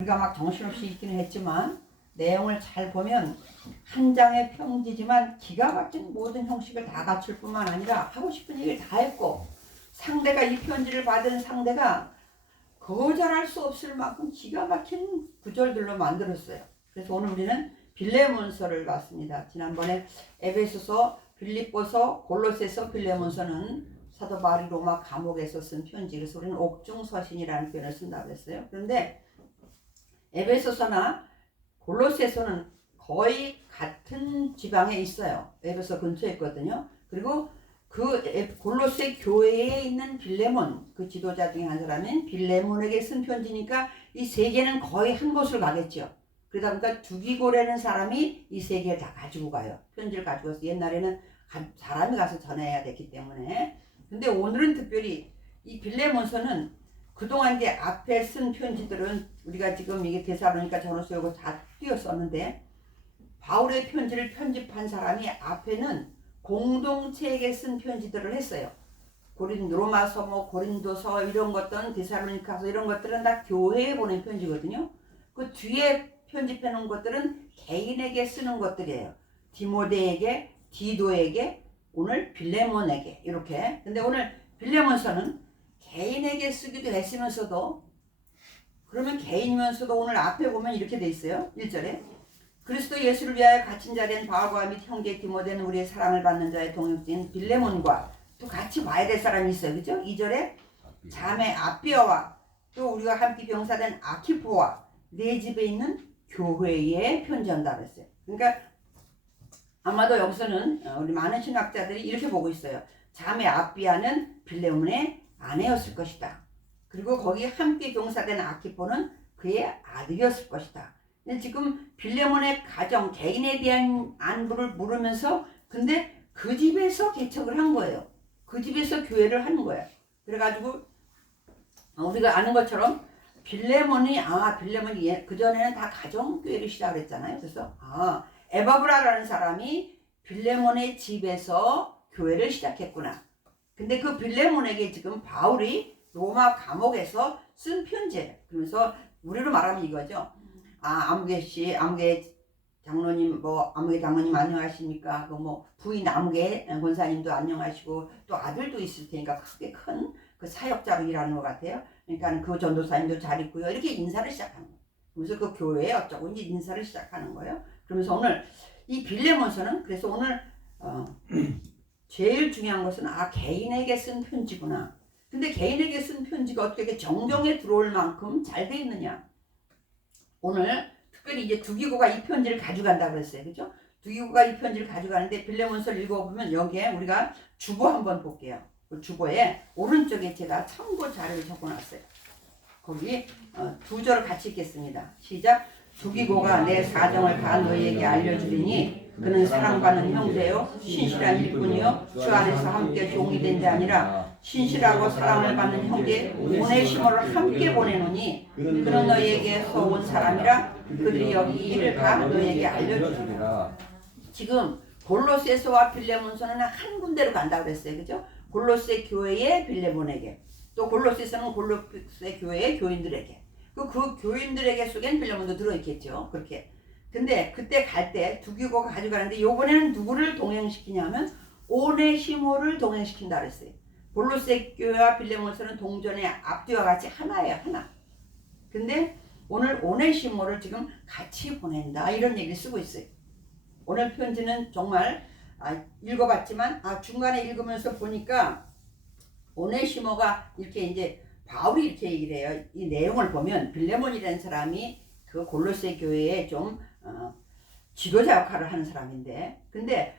우리가 막 정신없이 읽기는 했지만 내용을 잘 보면 한 장의 평지지만 기가 막힌 모든 형식을 다 갖출 뿐만 아니라 하고 싶은 얘기를 다 했고, 상대가 이 편지를 받은 상대가 거절할 수 없을 만큼 기가 막힌 구절들로 만들었어요. 그래서 오늘 우리는 빌레몬서를 봤습니다. 지난번에 에베소서, 빌립보서, 골로새서, 빌레몬서는 사도 바울이 로마 감옥에서 쓴 편지, 그래서 우리는 옥중서신이라는 표현을 쓴다고 했어요. 그런데 에베소서나 골로새서는 거의 같은 지방에 있어요. 에베소 근처에 있거든요. 그리고 그 골로새 교회에 있는 빌레몬, 그 지도자 중에 한 사람인 빌레몬에게 쓴 편지니까 이 세 개는 거의 한 곳으로 가겠죠. 그러다 보니까 두기고라는 사람이 이 세 개를 다 가지고 가요. 편지를 가지고 가서 옛날에는 사람이 가서 전해야 됐기 때문에. 근데 오늘은 특별히 이 빌레몬서는 그동안 이제 앞에 쓴 편지들은 우리가 지금 이게 데살로니가 전후서 이거 다 띄었었는데, 바울의 편지를 편집한 사람이 앞에는 공동체에게 쓴 편지들을 했어요. 로마서, 고린도서 이런 것들은, 데살로니가서 이런 것들은 다 교회에 보낸 편지거든요. 그 뒤에 편집해 놓은 것들은 개인에게 쓰는 것들이에요. 디모데에게, 디도에게, 오늘 빌레몬에게 이렇게. 근데 오늘 빌레몬서는 개인에게 쓰기도 했으면서도, 그러면 개인이면서도 오늘 앞에 보면 이렇게 돼 있어요. 1절에 그리스도 예수를 위하여 갇힌 자된 바울과 및 형제 디모데는 우리의 사랑을 받는 자의 동역자인 빌레몬과 또 같이 봐야 될 사람이 있어요. 그죠? 2절에 자매 아비아와 또 우리가 함께 병사된 아키포와 내 집에 있는 교회에 편지한다 그랬어요. 그러니까 아마도 여기서는 우리 많은 신학자들이 이렇게 보고 있어요. 자매 아비아는 빌레몬의 아내였을 것이다. 그리고 거기 함께 병사된 아키포는 그의 아들이었을 것이다. 근데 지금 빌레몬의 가정, 개인에 대한 안부를 물으면서, 근데 그 집에서 개척을 한 거예요. 그 집에서 교회를 하는 거예요. 그래가지고 우리가 아는 것처럼 빌레몬이 그전에는 다 가정교회를 시작을 했잖아요. 그래서 에바브라라는 사람이 빌레몬의 집에서 교회를 시작했구나. 근데 그 빌레몬에게 지금 바울이 로마 감옥에서 쓴 편지예요. 그러면서 우리로 말하면 이거죠. 아무개 씨, 아무개 장로님, 아무개 장로님 안녕하십니까? 부인 아무개 권사님도 안녕하시고, 또 아들도 있을 테니까 크게 큰 그 사역자로 일하는 것 같아요. 그러니까 그 전도사님도 잘 있고요. 이렇게 인사를 시작하는 거예요. 그래서 그 교회에 어쩌고 이제 인사를 시작하는 거예요. 그러면서 오늘 이 빌레몬서는, 그래서 오늘 제일 중요한 것은 개인에게 쓴 편지구나. 근데 개인에게 쓴 편지가 어떻게 정경에 들어올 만큼 잘 돼 있느냐. 오늘 특별히 이제 두기고가 이 편지를 가져간다고 그랬어요. 그죠? 두기고가 이 편지를 가져가는데 빌레몬서를 읽어보면 여기에 우리가 주보 한번 볼게요. 그 주보에 오른쪽에 제가 참고 자료를 적어놨어요. 거기 두 절을 같이 읽겠습니다. 시작. 두기고가 내 사정을 다 너희에게 알려주리니 그는 사랑받는 형제요 신실한 일꾼이요 주 안에서 함께 종이 된 자 아니라 신실하고 사랑을 받는 형제 오네시모를 함께 보내노니 그는 너희에게서 온 사람이라 그들이 여기 이 일을 다 너희에게 알려주리라. 지금 골로새서와 빌레몬서는 한 군데로 간다고 그랬어요. 그죠? 골로새 교회의 빌레몬에게, 또 골로새서는 골로새 교회의 교인들에게, 그 교인들에게 속엔 빌레몬도 들어있겠죠. 그렇게. 근데 그때 갈 때 두기고가 가져가는데 요번에는 누구를 동행시키냐면 오네시모를 동행시킨다 그랬어요. 골로새 교회와 빌레몬서는 동전의 앞뒤와 같이 하나예요. 하나. 근데 오늘 오네시모를 지금 같이 보낸다 이런 얘기를 쓰고 있어요. 오늘 편지는 정말 읽어봤지만 중간에 읽으면서 보니까 오네시모가 이렇게 이제 바울이 이렇게 얘기를 해요. 이 내용을 보면 빌레몬이라는 사람이 그 골로새 교회에 좀 지도자 역할을 하는 사람인데, 근데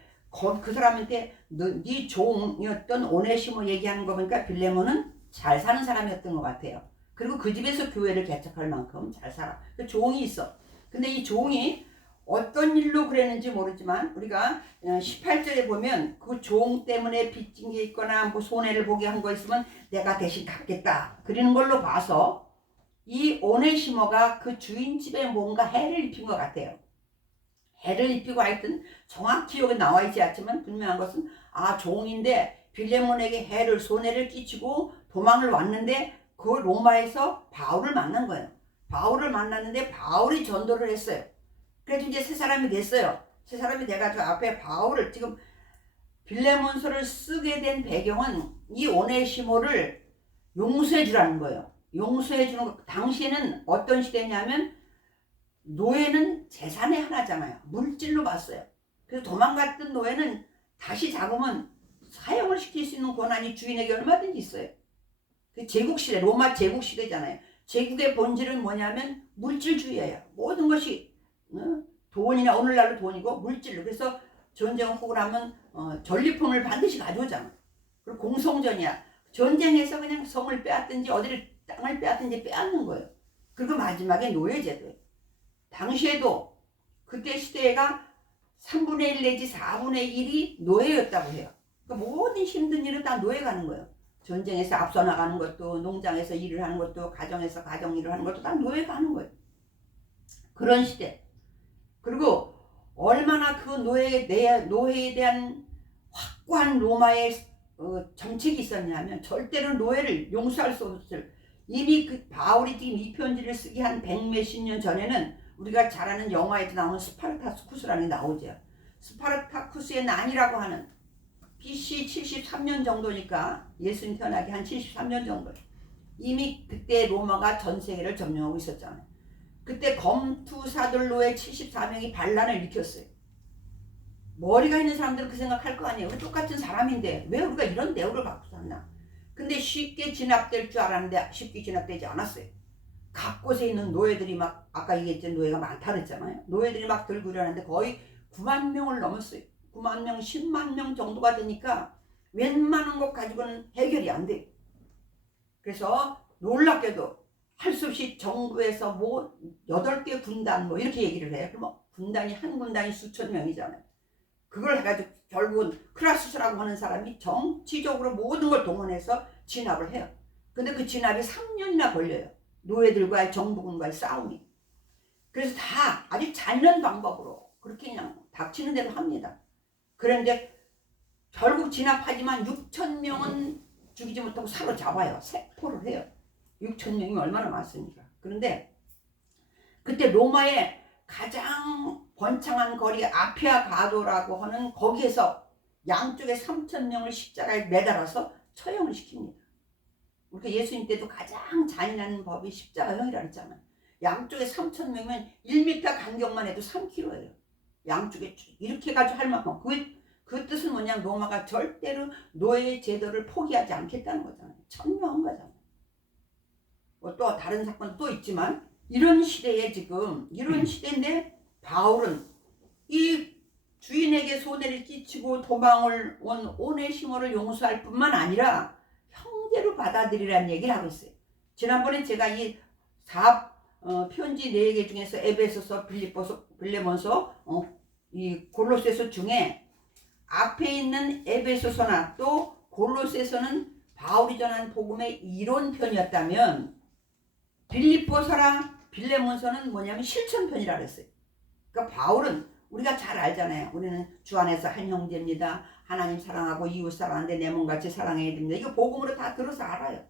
그 사람한테 네 종이었던 오네시모 얘기하는 거 보니까 빌레몬은 잘 사는 사람이었던 것 같아요. 그리고 그 집에서 교회를 개척할 만큼 잘 살아. 그 종이 있어. 근데 이 종이 어떤 일로 그랬는지 모르지만 우리가 18절에 보면 그 종 때문에 빚진 게 있거나 손해를 보게 한 거 있으면 내가 대신 갚겠다 그러는 걸로 봐서 이 오네시모가 그 주인 집에 뭔가 해를 입힌 것 같아요. 해를 입히고 하여튼 정확히 여기 나와 있지 않지만 분명한 것은 종인데 빌레몬에게 손해를 끼치고 도망을 왔는데 그 로마에서 바울을 만난 거예요. 바울을 만났는데 바울이 전도를 했어요. 그래서 이제 새 사람이 됐어요. 새 사람이 돼가지고 앞에 바울을 지금 빌레몬서를 쓰게 된 배경은 이 오네시모를 용서해 주라는 거예요. 용서해 주는 거. 당시에는 어떤 시대냐면 노예는 재산의 하나잖아요. 물질로 봤어요. 그래서 도망갔던 노예는 다시 잡으면 사형을 시킬 수 있는 권한이 주인에게 얼마든지 있어요. 그 제국시대, 로마 제국시대잖아요. 제국의 본질은 뭐냐면 물질주의예요. 모든 것이 돈이나 오늘날로 돈이고 물질로. 그래서 전쟁을 하고 나면 전리품을 반드시 가져오잖아. 그리고 공성전이야. 전쟁에서 그냥 성을 빼앗든지 어디를 땅을 빼앗든지 빼앗는 거예요. 그리고 마지막에 노예제도예요. 당시에도 그때 시대가 3분의 1 내지 4분의 1이 노예였다고 해요. 그러니까 모든 힘든 일은 다 노예 가는 거예요. 전쟁에서 앞서 나가는 것도, 농장에서 일을 하는 것도, 가정에서 가정 일을 하는 것도 다 노예 가는 거예요. 그런 시대. 그리고 얼마나 그 노예에 대한 확고한 로마의 정책이 있었냐면 절대로 노예를 용서할 수 없을. 이미 그 바울이 지금 이 편지를 쓰기 한 100몇십 년 전에는 우리가 잘 아는 영화에도 나오는 스파르타쿠스라는 게 나오죠. 스파르타쿠스의 난이라고 하는 BC 73년 정도니까 예수님 태어나기 한 73년 정도. 이미 그때 로마가 전 세계를 점령하고 있었잖아요. 그때 검투사들로의 74명이 반란을 일으켰어요. 머리가 있는 사람들은 그 생각할 거 아니에요. 우리 똑같은 사람인데 왜 우리가 이런 대우를 받고 샀나. 근데 쉽게 진압될 줄 알았는데 쉽게 진압되지 않았어요. 각 곳에 있는 노예들이 막, 아까 얘기했던 노예가 많다 그랬잖아요. 노예들이 막 들고 일어났는데 거의 9만 명을 넘었어요. 9만 명, 10만 명 정도가 되니까 웬만한 것 가지고는 해결이 안 돼요. 그래서 놀랍게도 할 수 없이 정부에서 뭐 8개 군단 뭐 이렇게 얘기를 해요. 그럼 군단이 한 군단이 수천 명이잖아요. 그걸 해가지고 결국은 크라수스라고 하는 사람이 정치적으로 모든 걸 동원해서 진압을 해요. 근데 그 진압이 3년이나 걸려요. 노예들과의 정부군과의 싸움이. 그래서 다 아주 잔인한 방법으로 그렇게 그냥 닥치는 대로 합니다. 그런데 결국 진압하지만 6천 명은 죽이지 못하고 사로잡아요. 세포를 해요. 6천 명이 얼마나 많습니까? 그런데 그때 로마의 가장 번창한 거리 아피아 가도라고 하는 거기에서 양쪽에 3천 명을 십자가에 매달아서 처형을 시킵니다. 우리가 예수님 때도 가장 잔인한 법이 십자가형이라고 했잖아요. 양쪽에 3천 명이면 1m 간격만 해도 3km예요. 양쪽에 이렇게 해가지고 할 만큼. 그 뜻은 뭐냐면 로마가 절대로 노예 제도를 포기하지 않겠다는 거잖아요. 천명한 거잖아요. 뭐 또 다른 사건도 또 있지만 이런 시대에 지금 이런 시대인데 바울은 이 주인에게 손해를 끼치고 도망을 온 오네시모를 용서할 뿐만 아니라 형제로 받아들이라는 얘기를 하고 있어요. 지난번에 제가 이 편지 4개 중에서 에베소서, 빌립보서, 빌레몬서, 이 골로새서 중에 앞에 있는 에베소서나 또 골로새서는 바울이 전한 복음의 이론편이었다면 빌립보서랑 빌레몬서는 뭐냐면 실천편이라고 했어요. 그러니까 바울은 우리가 잘 알잖아요. 우리는 주 안에서 한 형제입니다. 하나님 사랑하고 이웃 사랑하는데 내 몸같이 사랑해야 됩니다. 이거 복음으로 다 들어서 알아요.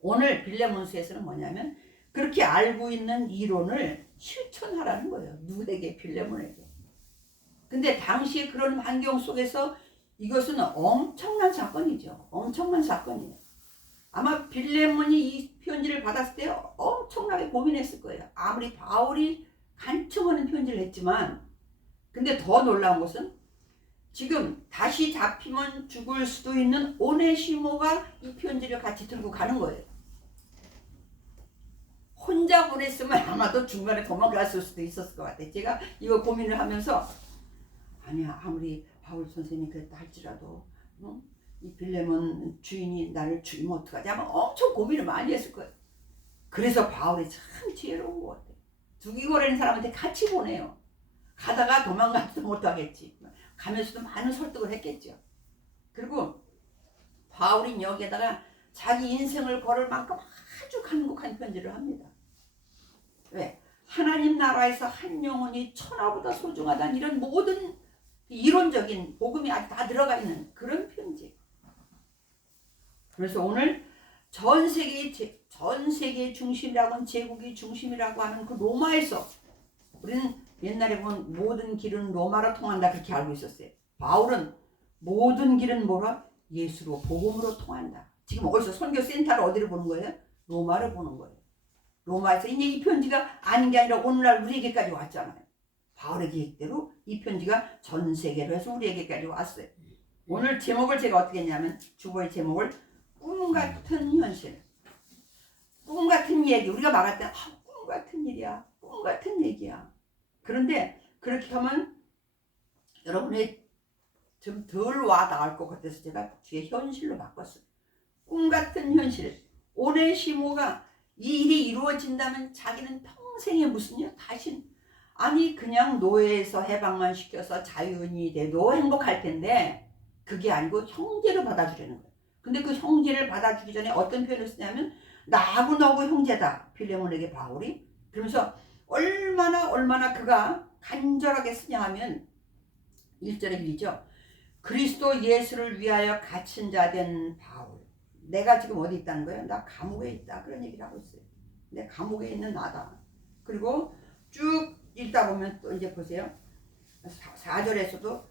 오늘 빌레몬서에서는 뭐냐면 그렇게 알고 있는 이론을 실천하라는 거예요. 누구에게? 빌레몬에게. 근데 당시에 그런 환경 속에서 이것은 엄청난 사건이죠. 엄청난 사건이에요. 아마 빌레몬이 이 편지를 받았을 때 엄청나게 고민했을 거예요. 아무리 바울이 간청하는 편지를 했지만 근데 더 놀라운 것은 지금 다시 잡히면 죽을 수도 있는 오네시모가 이 편지를 같이 들고 가는 거예요. 혼자 보냈으면 아마도 중간에 도망갔을 수도 있었을 것 같아요. 제가 이거 고민을 하면서 아니야 아무리 바울 선생님이 그랬다 할지라도 이 빌레몬 주인이 나를 죽이면 어떡하지? 아마 엄청 고민을 많이 했을 거예요. 그래서 바울이 참 지혜로운 것 같아요. 죽이고 그러는 사람한테 같이 보내요. 가다가 도망가지도 못하겠지. 가면서도 많은 설득을 했겠죠. 그리고 바울은 여기에다가 자기 인생을 걸을 만큼 아주 간곡한 편지를 합니다. 왜? 하나님 나라에서 한 영혼이 천하보다 소중하다는 이런 모든 이론적인 복음이 아주 다 들어가 있는 그런 편지. 그래서 오늘 전 세계에 전 세계 중심이라고 하는 제국이 중심이라고 하는 그 로마에서 우리는 옛날에 보면 모든 길은 로마로 통한다 그렇게 알고 있었어요. 바울은 모든 길은 뭐라? 예수로 복음으로 통한다. 지금 어디서 선교센터를 어디를 보는 거예요? 로마를 보는 거예요. 로마에서 이제 이 편지가 아닌 게 아니라 오늘날 우리에게까지 왔잖아요. 바울의 계획대로 이 편지가 전 세계로 해서 우리에게까지 왔어요. 오늘 제목을 제가 어떻게 했냐면 주보의 제목을 꿈 같은 현실, 꿈 같은 얘기. 우리가 말할 때 꿈 같은 일이야, 꿈 같은 얘기야. 그런데 그렇게 하면 여러분의 좀 덜 와닿을 것 같아서 제가 뒤에 현실로 바꿨어요. 꿈 같은 현실. 오네시모가 이 일이 이루어진다면 자기는 평생에 무슨요? 다신 아니 그냥 노예에서 해방만 시켜서 자유인이 돼도 행복할 텐데 그게 아니고 형제로 받아주려는 거예요. 근데 그 형제를 받아주기 전에 어떤 표현을 쓰냐면 나하고 너하고 형제다. 빌레몬에게 바울이. 그러면서 얼마나 그가 간절하게 쓰냐 하면 1절에 일이죠. 그리스도 예수를 위하여 갇힌 자 된 바울. 내가 지금 어디 있다는 거예요? 나 감옥에 있다. 그런 얘기를 하고 있어요. 내 감옥에 있는 나다. 그리고 쭉 읽다 보면 또 이제 보세요. 4절에서도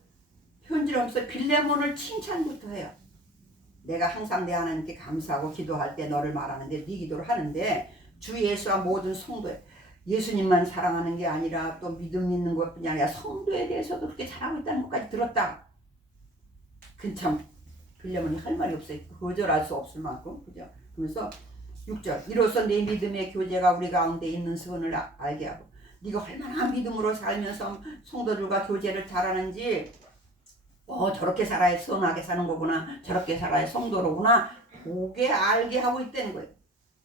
편지를 하면서 빌레몬을 칭찬부터 해요. 내가 항상 내 하나님께 감사하고 기도할 때 너를 말하는데 네 기도를 하는데 주 예수와 모든 성도에 예수님만 사랑하는 게 아니라 또 믿음 있는 것뿐이 아니라 성도에 대해서도 그렇게 잘하고 있다는 것까지 들었다. 참 빌레몬이 할 말이 없어요. 거절할 수 없을 만큼. 그죠? 그러면서 6절 이로써 내 믿음의 교제가 우리 가운데 있는 선을 알게 하고 네가 얼마나 믿음으로 살면서 성도들과 교제를 잘하는지 저렇게 살아야 선하게 사는 거구나. 저렇게 살아야 성도로구나. 그게 알게 하고 있다는 거예요.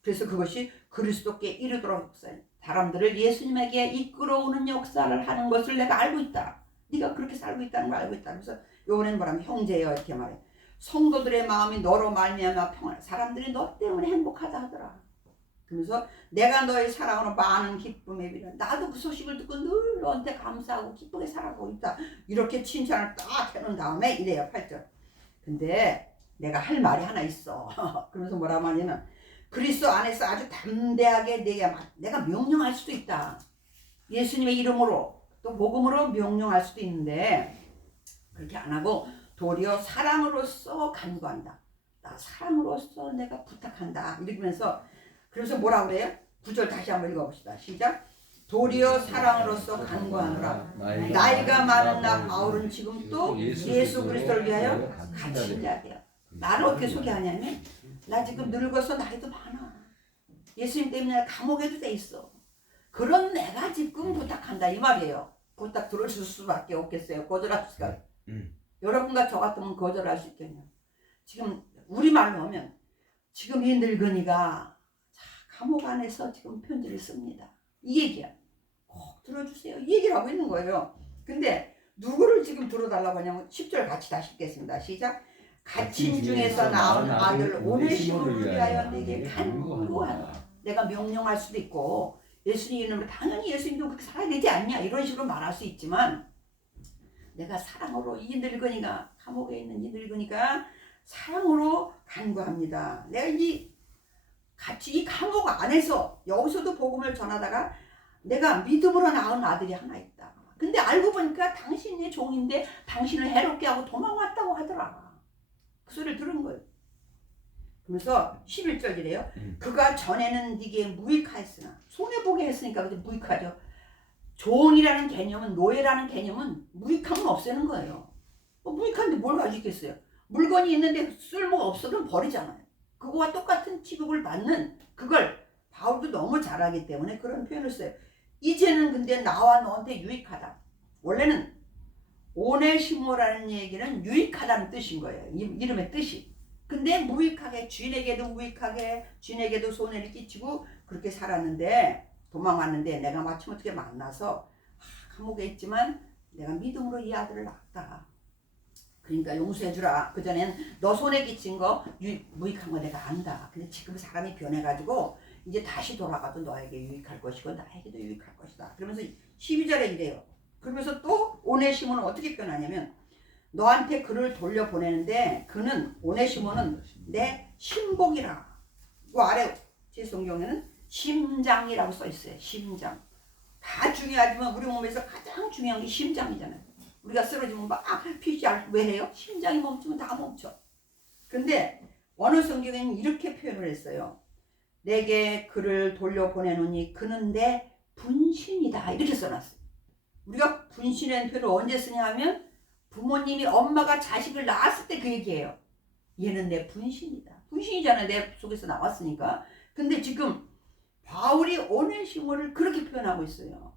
그래서 그것이 그리스도께 이르도록 역사예요. 사람들을 예수님에게 이끌어오는 역사를 하는 것을 내가 알고 있다. 네가 그렇게 살고 있다는 걸 알고 있다. 그래서 요번에는 뭐라면 형제여 이렇게 말해. 성도들의 마음이 너로 말미암아 평안. 사람들이 너 때문에 행복하다 하더라. 그러면서 내가 너의 사랑으로 많은 기쁨에 비려. 나도 그 소식을 듣고 늘 너한테 감사하고 기쁘게 살아가고 있다. 이렇게 칭찬을 딱 해놓은 다음에 이래요. 8절. 근데 내가 할 말이 하나 있어. 그러면서 뭐라고 하냐면 그리스도 안에서 아주 담대하게 내가 명령할 수도 있다. 예수님의 이름으로 또 복음으로 명령할 수도 있는데 그렇게 안 하고 도리어 사랑으로서 간구한다. 나 사랑으로서 내가 부탁한다. 이러면서 그래서 뭐라고 그래요? 9절 다시 한번 읽어봅시다. 시작. 도리어 사랑으로서 간구하노라. 나이가 많은 나 바울은 지금 또 예수 그리스도를 위하여 갇힌 자예요. 나를 어떻게 소개하냐면 나 지금 늙어서 나이도 많아. 예수님 때문에 감옥에도 돼 있어. 그런 내가 지금 부탁한다 이 말이에요. 부탁 들어줄 수밖에 없겠어요. 거절할 수가. 여러분과 저 같으면 거절할 수 있겠냐. 지금 우리말로 하면 지금 이 늙은이가 감옥 안에서 지금 편지를 씁니다. 이 얘기야. 꼭 들어주세요. 이 얘기를 하고 있는 거예요. 근데 누구를 지금 들어달라고 하냐면 10절 같이 다시 읽겠습니다. 시작. 갇힌 중에서 나온 아들 오네시모를 위하여 내게 간구하노라. 내가 명령할 수도 있고 예수님 이름으로 당연히 예수님도 그렇게 살아야 되지 않냐 이런 식으로 말할 수 있지만 내가 사랑으로 이 늙은이가 감옥에 있는 이 늙은이가 사랑으로 간구합니다. 내가 같이 이 감옥 안에서 여기서도 복음을 전하다가 내가 믿음으로 낳은 아들이 하나 있다. 근데 알고 보니까 당신의 종인데 당신을 해롭게 하고 도망왔다고 하더라. 그 소리를 들은 거예요. 그래서 11절이래요. 그가 전에는 네게 무익하였으나 손해보게 했으니까 그게 무익하죠. 종이라는 개념은 노예라는 개념은 무익함은 없애는 거예요. 무익한데 뭘 가지고 있겠어요. 물건이 있는데 쓸모가 없어 그럼 버리잖아요. 그거와 똑같은 취급을 받는 그걸 바울도 너무 잘하기 때문에 그런 표현을 써요. 이제는 근데 나와 너한테 유익하다. 원래는 오네시모라는 얘기는 유익하다는 뜻인 거예요. 이름의 뜻이. 근데 무익하게 주인에게도 무익하게 주인에게도 손해를 끼치고 그렇게 살았는데 도망왔는데 내가 마침 어떻게 만나서 감옥에 있지만 내가 믿음으로 이 아들을 낳았다. 그러니까 용서해주라. 그전엔 너 손에 끼친 거 무익한 거 내가 안다. 근데 지금 사람이 변해가지고 이제 다시 돌아가도 너에게 유익할 것이고 나에게도 유익할 것이다. 그러면서 12절에 이래요. 그러면서 또 오네시모는 어떻게 표현하냐면 너한테 그를 돌려보내는데 그는 오네시모는 내 신복이라. 그 아래 제 성경에는 심장이라고 써 있어요. 심장. 다 중요하지만 우리 몸에서 가장 중요한 게 심장이잖아요. 우리가 쓰러지면 막 PCR 왜 해요? 심장이 멈추면 다 멈춰. 근데 어느 성경에는 이렇게 표현을 했어요. 내게 그를 돌려보내노니 그는 내 분신이다. 이렇게 써놨어요. 우리가 분신이라는 표현을 언제 쓰냐 하면 부모님이 엄마가 자식을 낳았을 때 그 얘기예요. 얘는 내 분신이다. 분신이잖아요. 내 속에서 나왔으니까. 근데 지금 바울이 오네시모를 그렇게 표현하고 있어요.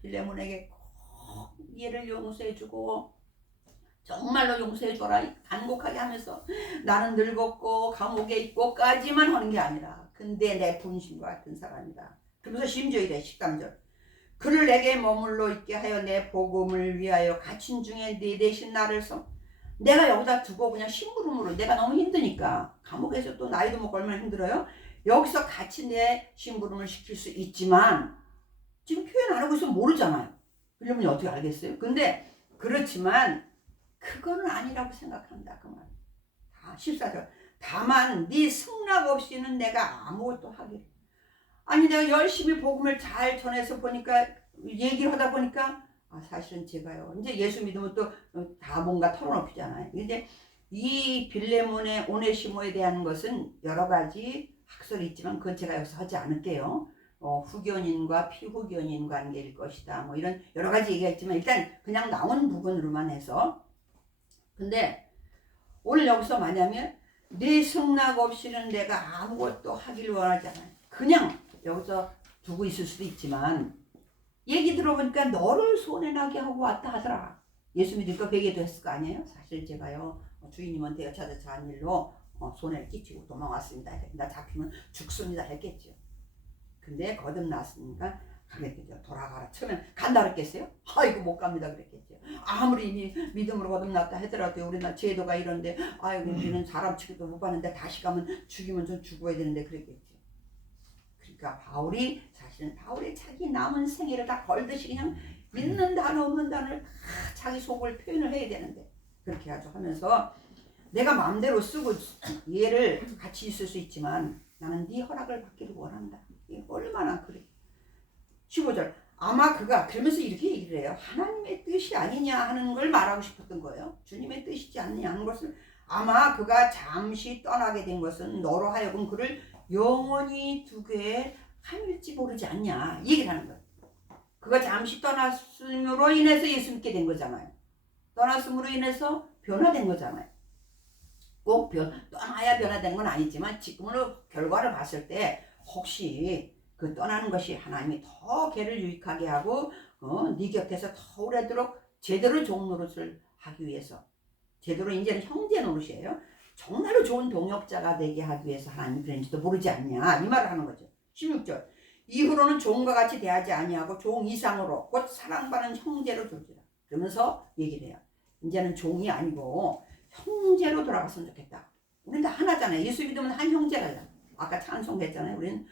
빌레몬에게 꼭 얘를 용서해주고 정말로 용서해줘라 간곡하게 하면서 나는 늙었고 감옥에 있고까지만 하는 게 아니라 근데 내 분신과 같은 사람이다. 그러면서 심지어 이래 13절 그를 내게 머물러 있게 하여 내 복음을 위하여 갇힌 중에 네 대신 나를 내가 여기다 두고 그냥 심부름으로 내가 너무 힘드니까 감옥에서 또 나이도 먹고 얼마나 힘들어요. 여기서 같이 내 심부름을 시킬 수 있지만 지금 표현 안 하고 있으면 모르잖아요. 그러면 어떻게 알겠어요? 근데 그렇지만 그거는 아니라고 생각한다. 그 말. 14절 다만 네 승낙 없이는 내가 아무것도 하기를. 아니 내가 열심히 복음을 잘 전해서 보니까 얘기를 하다 보니까 사실은 제가요. 이제 예수 믿으면 또 다 뭔가 털어놓히잖아요. 근데 이 빌레몬의 오네시모에 대한 것은 여러 가지 학설이 있지만 그건 제가 여기서 하지 않을게요. 후견인과 피후견인 관계일 것이다. 뭐 이런 여러 가지 얘기가 있지만 일단 그냥 나온 부분으로만 해서. 근데 오늘 여기서 만약에 내 승낙 없이는 내가 아무것도 하길 원하지 않아요. 그냥 여기서 두고 있을 수도 있지만 얘기 들어보니까 너를 손해나게 하고 왔다 하더라. 예수 믿으니까 베개도 했을 거 아니에요? 사실 제가요 주인님한테 여차저차한 일로 손해를 끼치고 도망왔습니다. 나 잡히면 죽습니다 했겠죠. 근데 거듭났으니까 그랬겠죠. 돌아가라. 처음엔 간다 그랬겠어요? 아이고 못 갑니다 그랬겠죠. 아무리 믿음으로 거듭났다 하더라도 우리나라 제도가 이런데 아이고 우리는 사람 취급도 못 받는데 다시 가면 죽이면 좀 죽어야 되는데 그랬겠죠. 그러니까 바울이 사실은 바울의 자기 남은 생애를 다 걸듯이 그냥 있는 단어 없는 단어를 다 자기 속을 표현을 해야 되는데 그렇게 아주 하면서 내가 마음대로 쓰고 얘를 같이 있을 수 있지만 나는 네 허락을 받기를 원한다. 이게 얼마나 그래. 15절 아마 그가 그러면서 이렇게 얘기를 해요. 하나님의 뜻이 아니냐 하는 걸 말하고 싶었던 거예요. 주님의 뜻이지 않느냐 하는 것을 아마 그가 잠시 떠나게 된 것은 너로 하여금 그를 영원히 두게 함일지 모르지 않냐 이 얘기를 하는 거예요. 그가 잠시 떠났음으로 인해서 예수 믿게 된 거잖아요. 떠났음으로 인해서 변화된 거잖아요. 꼭 떠나야 변화된 건 아니지만 지금으로 결과를 봤을 때 혹시 그 떠나는 것이 하나님이 더 걔를 유익하게 하고 네 곁에서 더 오래도록 제대로 좋은 노릇을 하기 위해서 제대로 이제는 형제 노릇이에요. 정말로 좋은 동역자가 되게 하기 위해서 하나님이 그런지도 모르지 않냐 이 말을 하는 거죠. 16절 이후로는 종과 같이 대하지 아니하고 종 이상으로 곧 사랑받는 형제로 둘지라. 그러면서 얘기를 해요. 이제는 종이 아니고 형제로 돌아갔으면 좋겠다. 우린 다 하나잖아요. 예수 믿으면 한 형제가 아까 찬송했잖아요. 우리는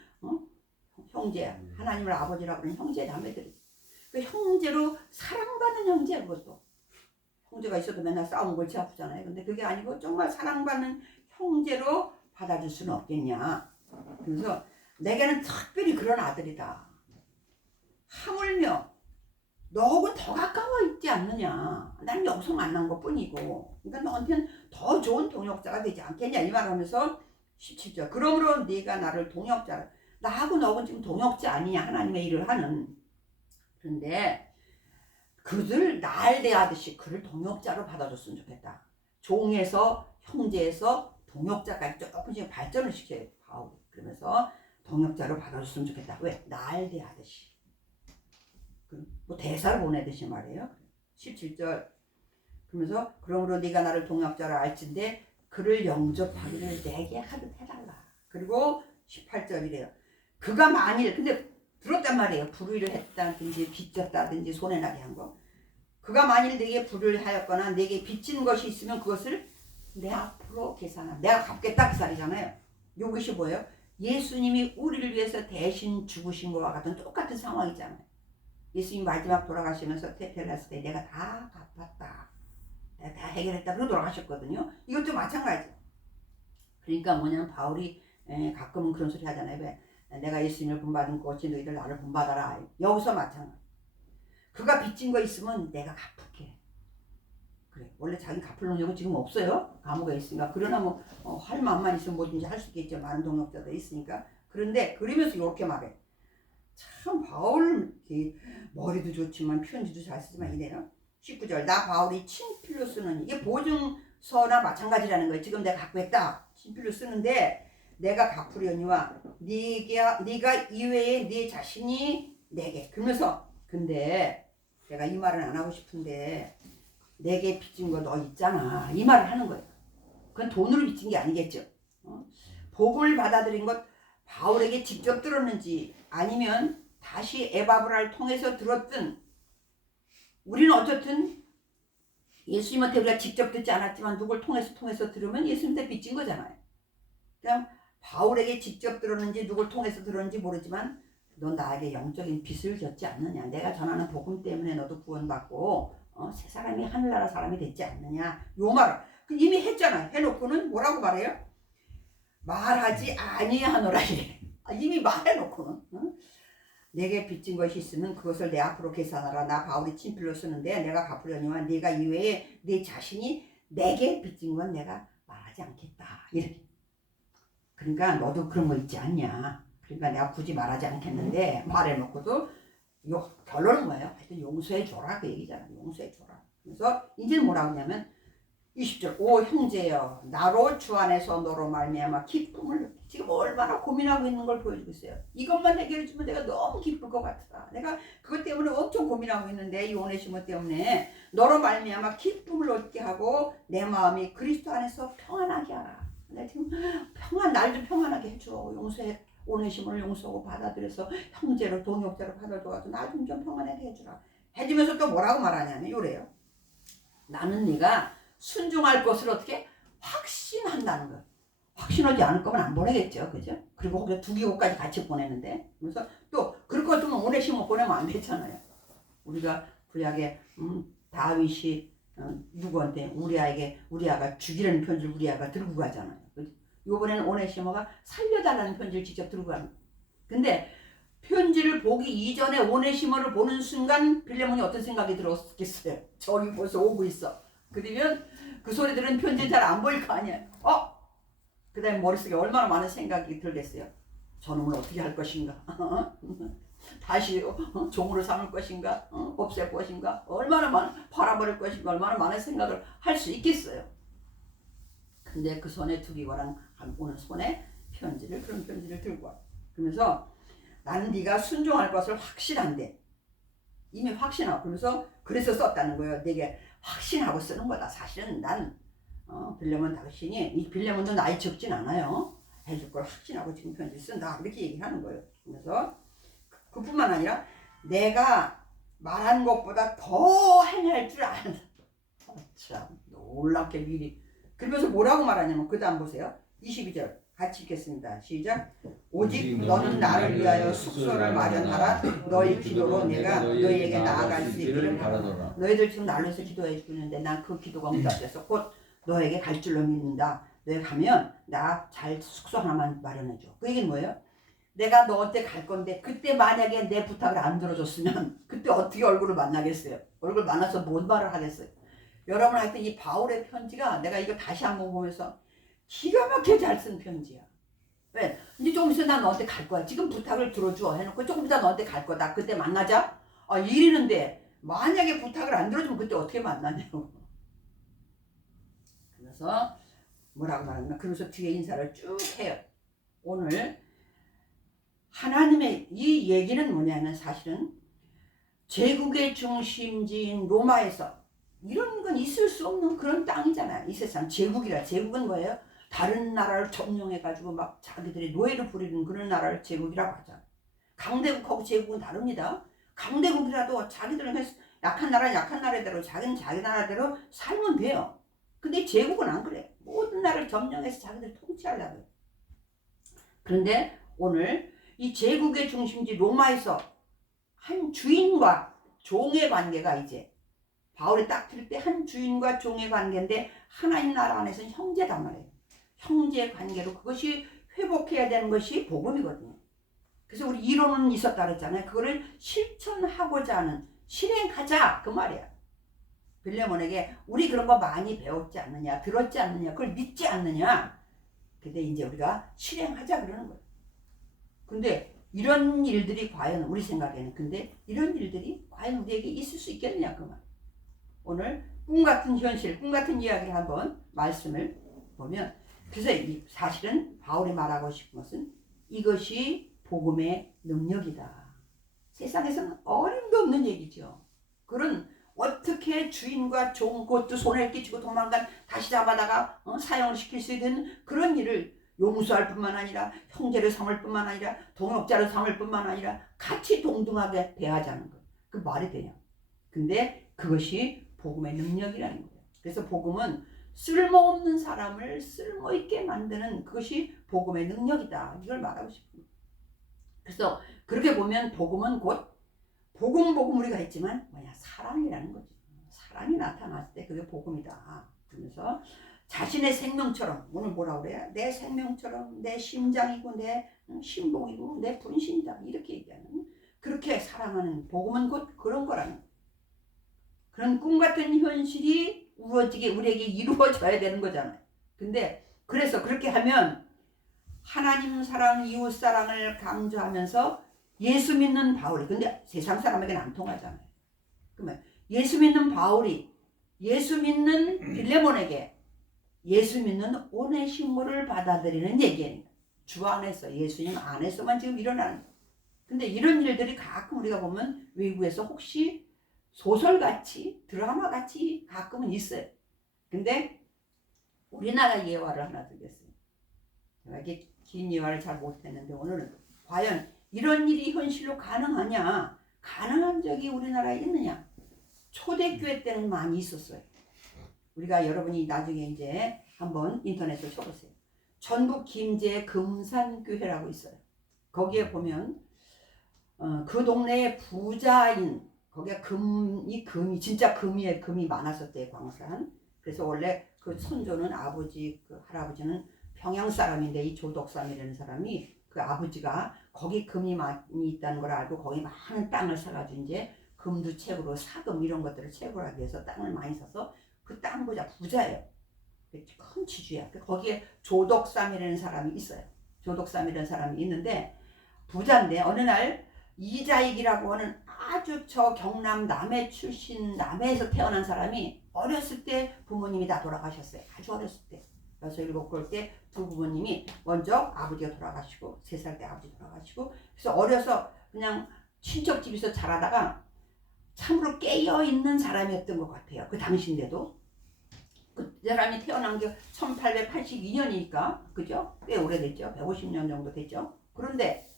형제 하나님을 아버지라고 하는 형제 자매들이 그 형제로 사랑받는 형제 그것도 형제가 있어도 맨날 싸우면 골치 아프잖아요. 근데 그게 아니고 정말 사랑받는 형제로 받아줄 수는 없겠냐. 그래서 내게는 특별히 그런 아들이다. 하물며 너하고는 더 가까워 있지 않느냐. 난 여기서 만난 것 뿐이고 그러니까 너한테는 더 좋은 동역자가 되지 않겠냐 이 말하면서 17절 그러므로 네가 나를 동역자라. 나하고 너하고는 지금 동역자 아니냐 하나님의 일을 하는. 그런데 그들 날 대하듯이 그를 동역자로 받아줬으면 좋겠다. 종에서 형제에서 동역자까지 조금씩 발전을 시켜요 바울이. 그러면서 동역자로 받아줬으면 좋겠다. 왜? 날 대하듯이. 뭐 대사를 보내듯이 말이에요. 17절 그러면서 그러므로 네가 나를 동역자로 알진대 그를 영접하기를 내게 하듯 해달라. 그리고 18절이래요. 그가 만일 근데 들었단 말이에요. 불의를 했다든지 빚졌다든지 손해나게 한 거. 그가 만일 내게 불의를 하였거나 내게 빚진 것이 있으면 그것을 내 앞으로 계산하라. 내가 갚겠다 그 말이잖아요. 이것이 뭐예요? 예수님이 우리를 위해서 대신 죽으신 것과 같은 똑같은 상황이잖아요. 예수님 마지막 돌아가시면서 퇴폐를 했을 때 내가 다 갚았다. 내가 다 해결했다. 그러고 돌아가셨거든요. 이것도 마찬가지예요. 그러니까 뭐냐면 바울이 가끔은 그런 소리 하잖아요. 왜? 내가 예수님을 본받은 것이 너희들 나를 본받아라. 여기서 마찬가지. 그가 빚진 거 있으면 내가 갚을게. 그래. 원래 자기 갚을 능력은 지금 없어요. 감옥에 있으니까. 그러나 뭐 할 마음만 있으면 뭐든지 할 수 있겠죠. 많은 동역자들 있으니까. 그런데 그러면서 이렇게 말해. 참 바울 머리도 좋지만 편지도 잘 쓰지만 이래요. 19절 나 바울이 친필로 쓰는 이게 보증서나 마찬가지라는 거예요. 지금 내가 갖고 있다. 친필로 쓰는데 내가 갚으려니와 네가 이외에 네 자신이 내게. 그러면서 근데 내가 이 말은 안 하고 싶은데 내게 빚진 거 너 있잖아. 이 말을 하는 거예요. 그건 돈으로 빚진 게 아니겠죠. 복을 받아들인 것 바울에게 직접 들었는지 아니면 다시 에바브라를 통해서 들었든 우리는 어쨌든 예수님한테 우리가 직접 듣지 않았지만 누굴 통해서 들으면 예수님한테 빚진 거잖아요. 그냥 바울에게 직접 들었는지 누굴 통해서 들었는지 모르지만 넌 나에게 영적인 빚을 졌지 않느냐. 내가 전하는 복음 때문에 너도 구원받고 새 사람이 하늘나라 사람이 됐지 않느냐. 요 말을 이미 했잖아. 해놓고는 뭐라고 말해요? 말하지 아니하노라 이래. 이미 말해놓고는 내게 빚진 것이 있으면 그것을 내 앞으로 계산하라. 나 바울이 친필로 쓰는데 내가 갚으려니와 네가 이외에 네 자신이 내게 빚진 건 내가 말하지 않겠다. 이렇게. 그러니까 너도 그런 거 있지 않냐. 그러니까 내가 굳이 말하지 않겠는데 말해놓고도 결론은 뭐예요? 하여튼 용서해줘라 그 얘기잖아. 용서해줘라. 그래서 이제 뭐라고 하냐면 20절 오 형제여 나로 주 안에서 너로 말미암아 기쁨을 지금 얼마나 고민하고 있는 걸 보여주고 있어요. 이것만 해결해 주면 내가 너무 기쁠 것 같다. 내가 그것 때문에 엄청 고민하고 있는데 이 오네시모 때문에 너로 말미암아 기쁨을 얻게 하고 내 마음이 그리스도 안에서 평안하게 하라. 내가 지금 날 좀 평안하게 해줘. 용서해. 오네시모를 용서하고 받아들여서 형제로 동역자로 받아줘가지고 날 좀 평안하게 해주라. 해주면서 또 뭐라고 말하냐면 요래요. 나는 네가 순종할 것을 어떻게 확신한다는 거. 확신하지 않을 거면 안 보내겠죠, 그죠? 그리고 거기다 두기고까지 같이 보내는데, 그래서 또 그럴 것 같으면 오네시모 보내면 안 되잖아요. 우리가 구약에 다윗이 누구한테 우리아가 죽이려는 편지를 우리아가 들고 가잖아요. 이번에는 오네시모가 살려달라는 편지를 직접 들고 가는. 근데 편지를 보기 이전에 오네시모를 보는 순간 빌레몬이 어떤 생각이 들었겠어요? 저기 벌써 오고 있어. 그러면 그 소리 들은 편지 잘 안 보일 거 아니에요. 그 다음에 머릿속에 얼마나 많은 생각이 들겠어요. 저놈을 어떻게 할 것인가. 다시 종으로 삼을 것인가. 없앨 것인가. 얼마나 많은 팔아버릴 것인가. 얼마나 많은 생각을 할 수 있겠어요. 근데 그 손에 두기고랑 오는 손에 그런 편지를 들고 와. 그러면서 나는 네가 순종할 것을 확신한데 이미 확신하고 그래서 썼다는 거예요. 내게 확신하고 쓰는 거다. 사실은 난 빌레몬 당신이 이 빌레몬도 나이 적진 않아요. 해줄 걸 확신하고 지금 편지 쓴다. 이렇게 얘기하는 거예요. 그래서 그뿐만 아니라 내가 말한 것보다 더 행할 줄 아는 참 놀랍게 미리 그러면서 뭐라고 말하냐면 그 다음 보세요. 22절 같이 읽겠습니다. 시작. 오직 너는 나를 위하여 숙소를 마련하라. 너희 기도로 내가 너희에게 나아갈 수 있기를 바라노라. 너희들 지금 나를 위해서 기도해 주고 있는데 난 그 기도가 응답돼서 곧 너에게 갈 줄로 믿는다. 너희 가면 나 잘 숙소 하나만 마련해 줘. 그 얘기는 뭐예요? 내가 너한테 갈 건데 그때 만약에 내 부탁을 안 들어줬으면 그때 어떻게 얼굴을 만나겠어요? 얼굴 만나서 뭔 말을 하겠어요? 여러분 하여튼 이 바울의 편지가 내가 이거 다시 한번 보면서 기가 막히게 잘 쓴 편지야. 왜? 이제 좀 있으면 나 너한테 갈 거야. 지금 부탁을 들어줘 해놓고 조금 이따 너한테 갈 거다. 그때 만나자. 이러는데 만약에 부탁을 안 들어주면 그때 어떻게 만나냐고. 그래서 뭐라고 말하면 그러면서 뒤에 인사를 쭉 해요. 오늘 하나님의 이 얘기는 뭐냐면 사실은 제국의 중심지인 로마에서 이런 건 있을 수 없는 그런 땅이잖아요. 이 세상 제국이라. 제국은 뭐예요? 다른 나라를 점령해가지고 막 자기들의 노예를 부리는 그런 나라를 제국이라고 하잖아요. 강대국하고 제국은 다릅니다. 강대국이라도 자기들은 약한 나라는 약한 나라대로 자기는 자기 나라대로 살면 돼요. 근데 제국은 안 그래. 모든 나라를 점령해서 자기들 통치하려고 해요. 그런데 오늘 이 제국의 중심지 로마에서 한 주인과 종의 관계가 이제 바울이 딱 들을 때 한 주인과 종의 관계인데 하나님 나라 안에서는 형제단 말이에요. 형제 관계로 그것이 회복해야 되는 것이 복음이거든요. 그래서 우리 이론은 있었다 그랬잖아요. 그거를 실천하고자 하는, 실행하자 그 말이야. 빌레몬에게 우리 그런 거 많이 배웠지 않느냐, 들었지 않느냐, 그걸 믿지 않느냐. 근데 이제 우리가 실행하자 그러는 거예요. 근데 이런 일들이 과연 우리 생각에는, 근데 이런 일들이 과연 우리에게 있을 수 있겠느냐 그 말. 오늘 꿈같은 현실, 꿈같은 이야기를 한번 말씀을 보면, 그래서 사실은 바울이 말하고 싶은 것은 이것이 복음의 능력이다. 세상에서는 어림도 없는 얘기죠. 그런 어떻게 주인과 종, 그것도 손에 끼치고 도망간 다시 잡아다가 사형을 시킬 수 있는 그런 일을 용서할 뿐만 아니라 형제를 삼을 뿐만 아니라 동역자를 삼을 뿐만 아니라 같이 동등하게 대하자는 것. 그 말이 되냐. 근데 그것이 복음의 능력이라는 거예요. 그래서 복음은 쓸모없는 사람을 쓸모있게 만드는 그것이 복음의 능력이다. 이걸 말하고 싶습니다. 그래서 그렇게 보면 복음은 곧 복음 우리가 했지만 뭐냐, 사랑이라는 거죠. 사랑이 나타났을 때 그게 복음이다. 그러면서 자신의 생명처럼, 오늘 뭐라 그래요? 내 생명처럼 내 심장이고 내 신복이고 내 분신이다. 이렇게 얘기하는, 그렇게 사랑하는 복음은 곧 그런 거라는 거예요. 그런 꿈같은 현실이 우리에게 이루어져야 되는 거잖아요. 근데 그래서 그렇게 하면 하나님 사랑, 이웃 사랑을 강조하면서 예수 믿는 바울이, 근데 세상 사람에게는 안 통하잖아요. 그러면 예수 믿는 바울이 예수 믿는 빌레몬에게 예수 믿는 오네시모를 받아들이는 얘기예요. 주 안에서, 예수님 안에서만 지금 일어나는 거예요. 근데 이런 일들이 가끔 우리가 보면 외국에서 혹시 소설같이, 드라마같이 가끔은 있어요. 근데 우리나라 예화를 하나 드리겠습니다. 제가 이렇게 긴 예화를 잘 못했는데 오늘은 과연 이런 일이 현실로 가능하냐, 가능한 적이 우리나라에 있느냐. 초대교회 때는 많이 있었어요. 우리가 여러분이 나중에 이제 한번 인터넷에 쳐보세요. 전북 김제 금산교회라고 있어요. 거기에 보면 그 동네에 부자인, 거기가 금이 진짜 금이 많았었대요. 광산. 그래서 원래 그 손조는 아버지, 그 할아버지는 평양 사람인데 이 조덕삼이라는 사람이 그 아버지가 거기 금이 많이 있다는 걸 알고 거기 많은 땅을 사가지고 이제 금도 채굴로 사금 이런 것들을 채굴하기 위해서 땅을 많이 사서 그 땅 부자예요. 큰 지주야. 거기에 조덕삼이라는 사람이 있어요. 조덕삼이라는 사람이 있는데 부자인데 어느 날 이자익이라고 하는 아주 저 경남 남해 출신, 남해에서 태어난 사람이 어렸을 때 부모님이 다 돌아가셨어요. 아주 어렸을 때. 6, 7살 때 두 부모님이 먼저 아버지가 돌아가시고 3살 때 아버지 돌아가시고, 그래서 어려서 그냥 친척 집에서 자라다가 참으로 깨어있는 사람이었던 것 같아요. 그 당시인데도. 그 사람이 태어난 게 1882년이니까 그죠? 꽤 오래됐죠. 150년 정도 됐죠. 그런데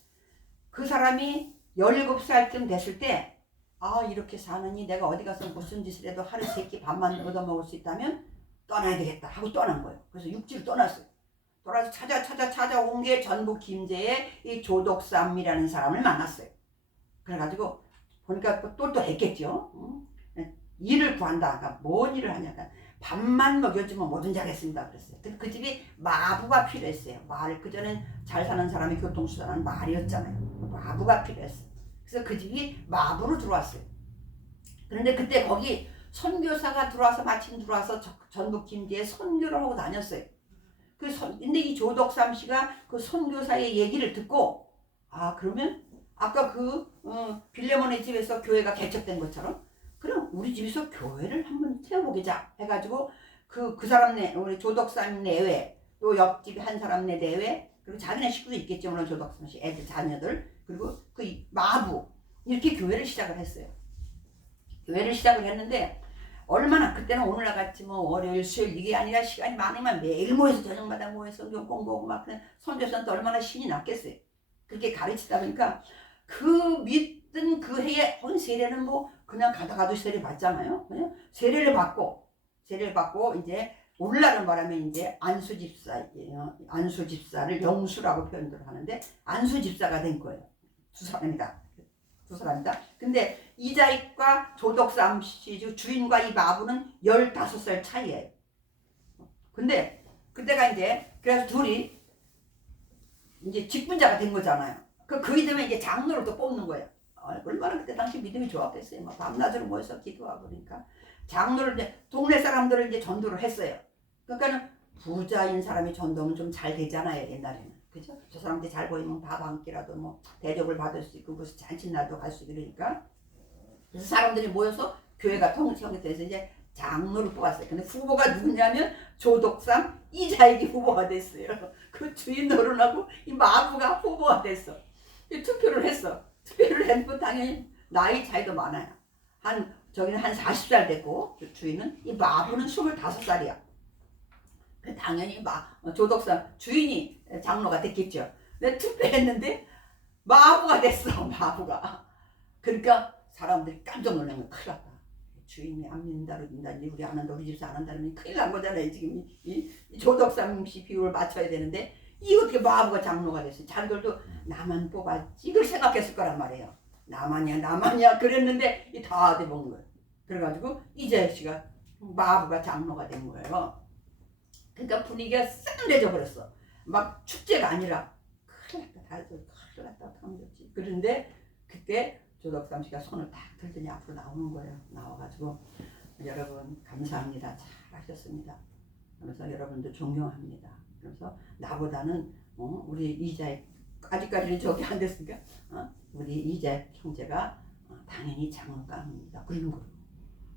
그 사람이 17살쯤 됐을 때 이렇게 사느니 내가 어디 가서 무슨 짓을 해도 하루 3끼 밥만 얻어먹을 수 있다면 떠나야 되겠다 하고 떠난 거예요. 그래서 육지로 떠났어요. 돌아서 찾아온 게 전북 김제의 이 조덕삼이라는 사람을 만났어요. 그래가지고 보니까 똘똘했겠죠. 일을 구한다. 그러니까 뭔 일을 하냐가 밥만 먹여주면 뭐든지 하겠습니다 그랬어요. 그 집이 마부가 필요했어요. 말, 그전엔 잘 사는 사람이 교통수단은 말이었잖아요. 마부가 필요했어요. 그래서 그 집이 마부로 들어왔어요. 그런데 그때 거기 선교사가 마침 들어와서 전북 김제에 선교를 하고 다녔어요. 근데 이 조덕삼 씨가 그 선교사의 얘기를 듣고 그러면 아까 빌레몬의 집에서 교회가 개척된 것처럼 그럼 우리 집에서 교회를 한번 세워보자 해가지고 그 사람 우리 조덕삼 내외, 또 옆집 한 사람 내외, 그리고 자기네 식구도 있겠죠. 물론 조덕삼 씨 애들 자녀들, 그리고 그 마부, 이렇게 교회를 시작을 했어요. 교회를 시작을 했는데 얼마나, 그때는 오늘날 같이 뭐 월요일 수요일 이게 아니라 시간이 많으면 매일 모여서 저녁마다 모여서 성경 공부하고 막 선교사한테 얼마나 신이 났겠어요. 그렇게 가르치다 보니까 그 믿던 그 해에 세례는 뭐 그냥 가도 세례 받잖아요. 그냥 세례를 받고 이제 오늘날은 말하면 이제 안수집사를 영수라고 표현을 하는데 안수집사가 된 거예요. 두 사람이다. 근데 이자익과 조덕삼 씨 주인과 이 마부는 15살 차이예요. 근데 그때가 이제 그래서 둘이 이제 직분자가 된 거잖아요. 그이 되면 이제 장로를 또 뽑는 거예요. 얼마나 그때 당시 믿음이 좋았겠어요. 막 밤낮으로 모여서 기도하고 그러니까 장로를 이제 동네 사람들을 이제 전도를 했어요. 그러니까는 부자인 사람이 전도는 좀 잘 되잖아요. 옛날에는. 그죠? 저 사람들이 잘 보이면 밥 한 끼라도 뭐 대접을 받을 수 있고 무슨 잔칫날도 갈 수 있고 그러니까 그래서 사람들이 모여서 교회가 통치형태에서 이제 장로를 뽑았어요. 근데 후보가 누구냐면 조덕삼 이자익이 후보가 됐어요. 그 주인 노릇하고 이 마부가 후보가 됐어. 투표를 했어. 투표를 했고 당연히 나이 차이도 많아요. 저기는 한 40살 됐고 주인은 이 마부는 25살이야. 당연히 조덕삼 주인이 장로가 됐겠죠. 근데 투표했는데 마부가 됐어. 마부가. 그러니까 사람들이 깜짝 놀란 거야. 큰일 났다. 주인이 안 믿는다 그러는데 우리 안 한다 우리 집에서 안 한다면 큰일 난 거잖아요. 지금 이 조덕삼 씨 비율을 맞춰야 되는데 이 어떻게 마부가 장로가 됐어요. 자기들도 나만 뽑았지 이걸 생각했을 거란 말이에요. 나만이야 그랬는데 이 다 돼본 거예요. 그래가지고 이재혁 씨가 마부가 장로가 된 거예요. 그러니까 분위기가 쌍내져 버렸어. 막 축제가 아니라 큰일 났다 다들 큰일 났다 하면 좋지. 그런데 그때 조덕삼 씨가 손을 딱 들더니 앞으로 나오는 거예요. 나와가지고 여러분 감사합니다. 잘 하셨습니다. 그래서 여러분도 존경합니다. 그래서 나보다는 우리 이자익 아직까지는 저기 안 됐으니까 우리 이자익 형제가 당연히 장로가 합니다. 그러는 거예요.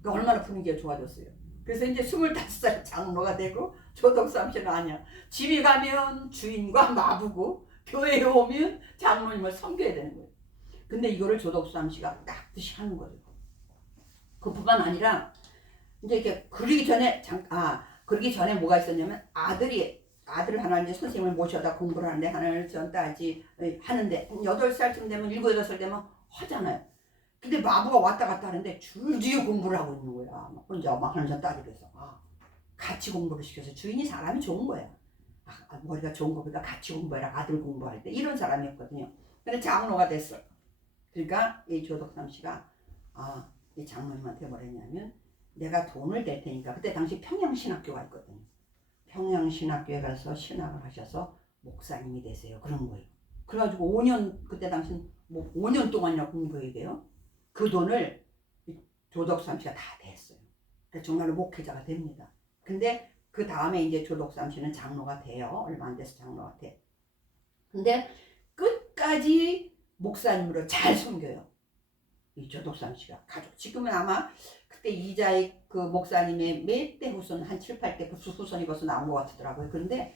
그러니까 얼마나 분위기가 좋아졌어요. 그래서 이제 25살 장로가 되고 조덕삼 씨는 아니야. 집에 가면 주인과 마부고 교회에 오면 장로님을 섬겨야 되는 거예요. 근데 이거를 조덕삼 씨가 깍듯이 하는 거예요. 그뿐만 아니라 이제 이렇게 그러기 전에 뭐가 있었냐면 아들 하나 이제 선생님을 모셔다 공부를 하는데 하나를 전 따지 하는데 8살쯤 되면 7, 8살 되면 하잖아요. 근데 마부가 왔다 갔다 하는데 줄지어 공부를 하고 있는 거야. 혼자 막 하는 전 따지고 해서 같이 공부를 시켜서 주인이 사람이 좋은 거야. 머리가 좋은 거보다 같이 공부해라 아들 공부할 때 이런 사람이었거든요. 근데 장로가 됐어. 그러니까 이 조덕삼 씨가 이 장로님한테 뭐랬냐면 내가 돈을 댈 테니까 그때 당시 평양신학교가 있거든요. 평양신학교에 가서 신학을 하셔서 목사님이 되세요. 그런 거예요. 그래가지고 5년 그때 당시 뭐 5년 동안이나 공부해야 돼요. 그 돈을 조덕삼 씨가 다 냈어요. 그래서 정말로 목회자가 됩니다. 근데 그 다음에 이제 조덕삼 씨는 장로가 돼요. 얼마 안 돼서 장로가 돼. 근데 끝까지 목사님으로 잘 섬겨요. 이 조덕삼 씨가 가족. 지금은 아마 그때 이자익 그 목사님의 몇 대 후손 한 7, 8대 후손이 벌써 나온 것 같더라고요. 그런데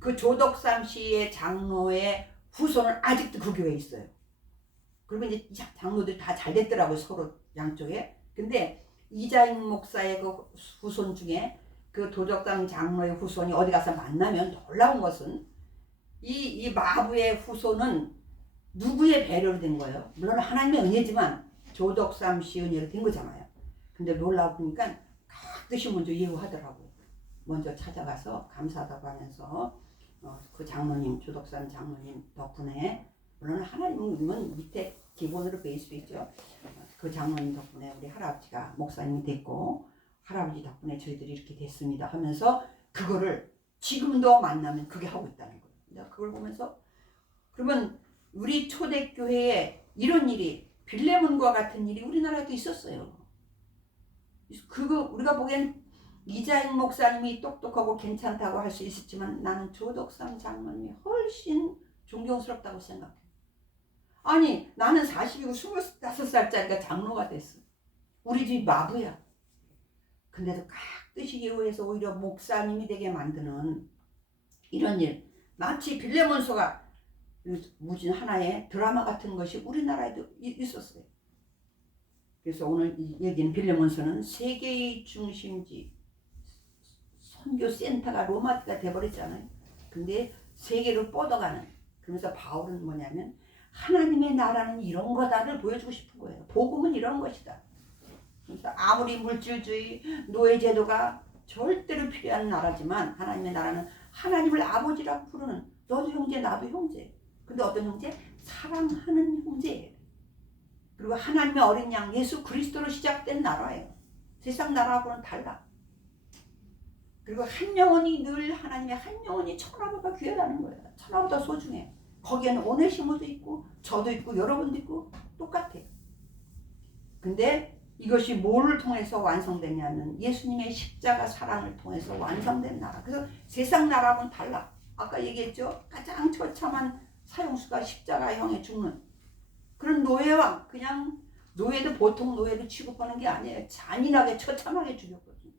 그 조덕삼 씨의 장로의 후손은 아직도 그 교회에 있어요. 그리고 이제 장로들이 다 잘 됐더라고요. 서로 양쪽에. 근데 이자익 목사의 그 후손 중에 그 조덕삼 장로의 후손이 어디 가서 만나면 놀라운 것은 이 마부의 후손은 누구의 배려로 된 거예요? 물론 하나님의 은혜지만 조덕삼 씨 은혜로 된 거잖아요. 근데 놀라워 보니까 깍듯이 먼저 예우하더라고요. 먼저 찾아가서 감사하다고 하면서 그 장로님 조덕삼 장로님 덕분에 물론 하나님은 밑에 기본으로 배일 수 있죠. 그 장로님 덕분에 우리 할아버지가 목사님이 됐고 할아버지 덕분에 저희들이 이렇게 됐습니다 하면서 그거를 지금도 만나면 그게 하고 있다는 거예요. 내가 그걸 보면서 그러면 우리 초대교회에 이런 일이 빌레몬과 같은 일이 우리나라에도 있었어요. 그거 우리가 보기엔 이자익 목사님이 똑똑하고 괜찮다고 할 수 있었지만 나는 조덕삼 장로님이 훨씬 존경스럽다고 생각해. 아니 나는 40이고 25살짜리가 장로가 됐어. 우리 집 마부야. 근데도 깍듯이 예우해서 오히려 목사님이 되게 만드는 이런 일. 마치 빌레몬서가 무슨 하나의 드라마 같은 것이 우리나라에도 있었어요. 그래서 오늘 이 얘기는 빌레몬서는 세계의 중심지 선교센터가 로마가 돼버렸잖아요. 근데 세계로 뻗어가는. 그러면서 바울은 뭐냐면 하나님의 나라는 이런 거다를 보여주고 싶은 거예요. 복음은 이런 것이다. 그래서 아무리 물질주의, 노예제도가 절대로 필요한 나라지만 하나님의 나라는 하나님을 아버지라고 부르는 너도 형제 나도 형제. 근데 어떤 형제? 사랑하는 형제예요. 그리고 하나님의 어린 양 예수 그리스도로 시작된 나라예요. 세상 나라하고는 달라. 그리고 한 영혼이 늘 하나님의 한 영혼이 천하보다 귀하다는 거예요. 천하보다 소중해. 거기에는 오네시모도 있고 저도 있고 여러분도 있고 똑같아요. 근데 이것이 뭐를 통해서 완성되냐면 예수님의 십자가 사랑을 통해서 완성된 나라. 그래서 세상 나라하고는 달라. 아까 얘기했죠. 가장 처참한 사형수가 십자가형에 죽는 그런 노예와 그냥 노예도 보통 노예로 취급하는 게 아니에요. 잔인하게 처참하게 죽였거든요.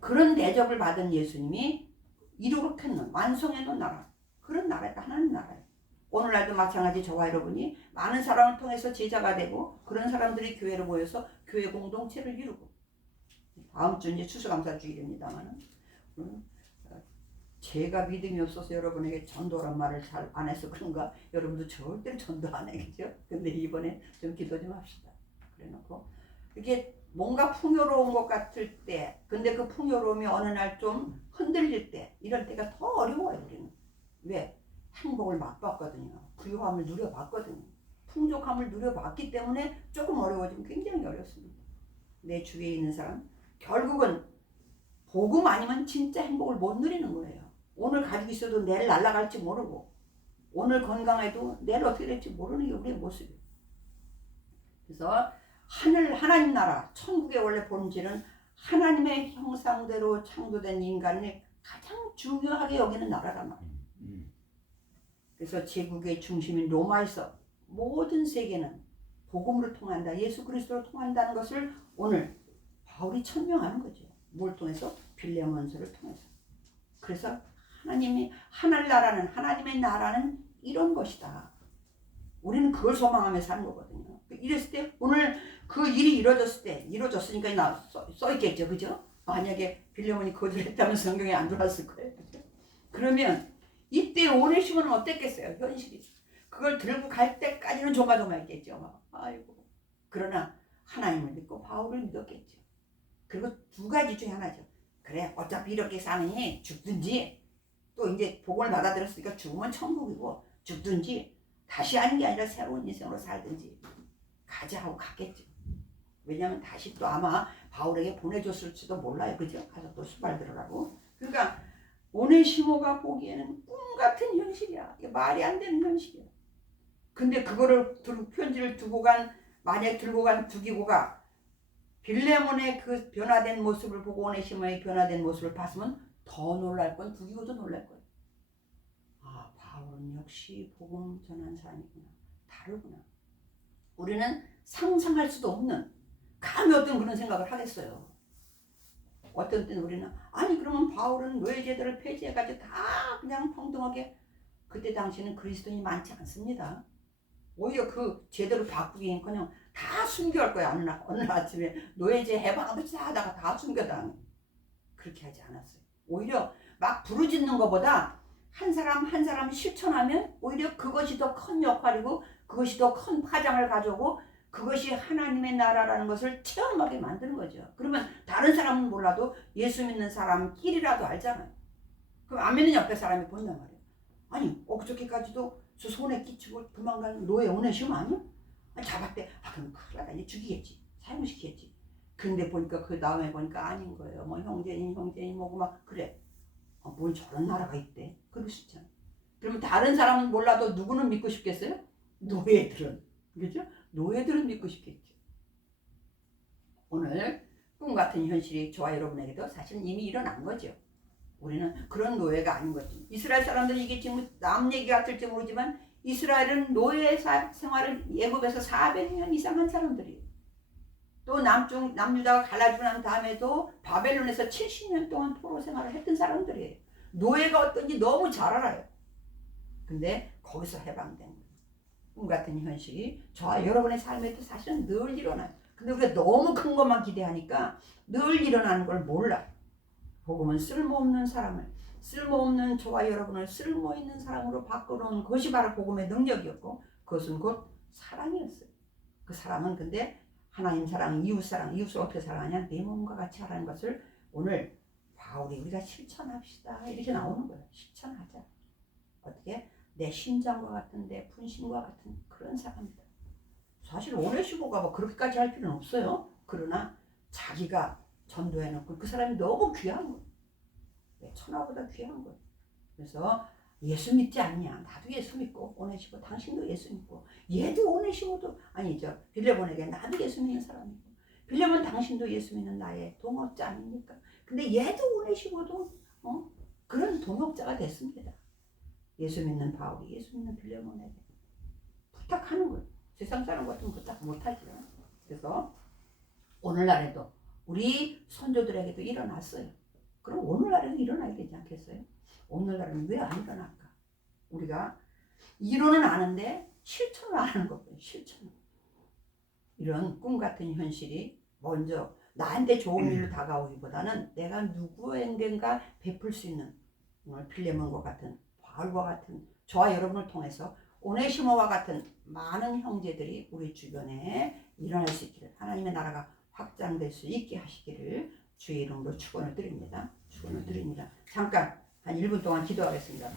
그런 대접을 받은 예수님이 이루게 놓은 완성해 놓은 나라. 그런 나라가 하나님 나라예요. 오늘날도 마찬가지 저와 여러분이 많은 사람을 통해서 제자가 되고 그런 사람들이 교회로 모여서 교회 공동체를 이루고 다음 주 이제 추수감사주일입니다만 제가 믿음이 없어서 여러분에게 전도란 말을 잘 안 해서 그런가 여러분도 절대로 전도 안 해겠죠. 근데 이번에 좀 기도 좀 합시다. 그래 놓고 이게 뭔가 풍요로운 것 같을 때 근데 그 풍요로움이 어느 날 좀 흔들릴 때 이럴 때가 더 어려워요. 우리는 왜? 행복을 맛봤거든요. 부유함을 누려봤거든요. 풍족함을 누려봤기 때문에 조금 어려워지면 굉장히 어렵습니다. 내 주위에 있는 사람 결국은 복음 아니면 진짜 행복을 못 누리는 거예요. 오늘 가지고 있어도 내일 날아갈지 모르고 오늘 건강해도 내일 어떻게 될지 모르는 게 우리의 모습이에요. 그래서 하나님 나라 천국의 원래 본질은 하나님의 형상대로 창조된 인간을 가장 중요하게 여기는 나라란 말이에요. 그래서 제국의 중심인 로마에서 모든 세계는 복음으로 통한다. 예수 그리스도로 통한다는 것을 오늘 바울이 천명하는 거죠. 뭘 통해서? 빌레몬서를 통해서. 그래서 하늘나라는 하나님의 나라는 이런 것이다. 우리는 그걸 소망하며 사는 거거든요. 이랬을 때 오늘 그 일이 이루어졌으니까 써있겠죠. 그죠? 만약에 빌레몬이 거절했다면 성경에 안 들어왔을 거예요. 그죠? 그러면 이때 오네시모는 어땠겠어요? 현실이. 그걸 들고 갈 때까지는 조마조마했겠죠. 아이고. 그러나 하나님을 믿고 바울을 믿었겠죠. 그리고 두 가지 중에 하나죠. 그래 어차피 이렇게 사느니 죽든지 또 이제 복음을 받아들였으니까 죽으면 천국이고 죽든지 다시 하는 게 아니라 새로운 인생으로 살든지 가자 하고 갔겠죠. 왜냐하면 다시 또 아마 바울에게 보내줬을지도 몰라요. 그죠? 가서 또 수발 들으라고. 그러니까 오네시모가 보기에는 꿈 같은 현실이야. 이게 말이 안 되는 현실이야. 근데 그거를 편지를 만약 들고 간 두기고가 빌레몬의 그 변화된 모습을 보고 오네시모의 변화된 모습을 봤으면 더 놀랄 건 두기고도 놀랄 거예요. 아, 바울은 역시 복음 전한 사람이구나. 다르구나. 우리는 상상할 수도 없는 감히 어떤 그런 생각을 하겠어요. 어떤 때는 우리는 아니 그러면 바울은 노예제도를 폐지해가지고 다 그냥 평등하게 그때 당시에는 그리스도인이 많지 않습니다. 오히려 그 제도를 바꾸기는커녕 다 순교할 거야. 어느 아침에 노예제 해방하면서 하다가 다 순교당. 그렇게 하지 않았어요. 오히려 막 부르짖는 것보다 한 사람 한 사람 실천하면 오히려 그것이 더 큰 역할이고 그것이 더 큰 파장을 가져오고 그것이 하나님의 나라라는 것을 체험하게 만드는 거죠. 그러면 다른 사람은 몰라도 예수 믿는 사람끼리라도 알잖아요. 그럼 안 믿는 옆에 사람이 본단 말이에요. 아니 엊그저께까지도 저 손에 끼치고 도망가는 노예 오네시모 아니야? 잡았대. 그럼 큰일 나다. 이제 죽이겠지. 사형시키겠지. 근데 보니까 그 다음에 보니까 아닌 거예요. 뭐 형제인 뭐고 막 그래. 뭔 저런 나라가 있대. 그럴 수 있잖아. 그러면 다른 사람은 몰라도 누구는 믿고 싶겠어요? 노예들은. 그죠? 노예들은 믿고 싶겠죠. 오늘 꿈 같은 현실이 저와 여러분에게도 사실 이미 일어난 거죠. 우리는 그런 노예가 아닌 거죠. 이스라엘 사람들은 이게 지금 남 얘기 같을지 모르지만 이스라엘은 노예 생활을 예굽에서 400년 이상 한 사람들이에요. 또 남유다가 갈라지고 난 다음에도 바벨론에서 70년 동안 포로 생활을 했던 사람들이에요. 노예가 어떤지 너무 잘 알아요. 근데 거기서 해방된 거예요. 꿈 같은 현실이 저와 여러분의 삶에도 사실은 늘 일어나요. 근데 우리가 너무 큰 것만 기대하니까 늘 일어나는 걸 몰라요. 복음은 쓸모없는 사람을, 쓸모없는 저와 여러분을 쓸모있는 사람으로 바꿔놓은 것이 바로 복음의 능력이었고 그것은 곧 사랑이었어요. 그 사랑은 근데 하나님 사랑, 이웃 사랑, 이웃을 어떻게 사랑하냐? 내 몸과 같이 하라는 것을 오늘 바울이 우리가 실천합시다. 이렇게 나오는 거예요. 실천하자. 어떻게? 내 심장과 같은 내 분심과 같은 그런 사람이다. 사실 오네시모가 뭐 그렇게까지 할 필요는 없어요. 그러나 자기가 전도해놓고 그 사람이 너무 귀한 거예요. 천하보다 귀한 거예요. 그래서 예수 믿지 않냐? 나도 예수 믿고 오네시모 당신도 예수 믿고 얘도 오네시모도 아니죠. 빌레몬에게 나도 예수 믿는 사람이고 빌레몬 당신도 예수 믿는 나의 동역자 아닙니까? 근데 얘도 오네시모도 그런 동역자가 됐습니다. 예수 믿는 바울이 예수 믿는 빌레몬에게 부탁하는 거예요. 세상 사람 같으면 부탁 못하죠. 그래서 오늘날에도 우리 선조들에게도 일어났어요. 그럼 오늘날에도 일어나야 되지 않겠어요? 오늘날은 왜 안 일어날까? 우리가 이론은 아는데 실천을 안 하는 것뿐이에요. 실천. 이런 꿈 같은 현실이 먼저 나한테 좋은 일로 다가오기보다는 내가 누구에겐가 베풀 수 있는 빌레몬과 같은 바울과 같은 저와 여러분을 통해서 오네시모와 같은 많은 형제들이 우리 주변에 일어날 수 있기를 하나님의 나라가 확장될 수 있게 하시기를 주의 이름으로 축원을 드립니다. 축원을 드립니다. 잠깐 한 1분 동안 기도하겠습니다.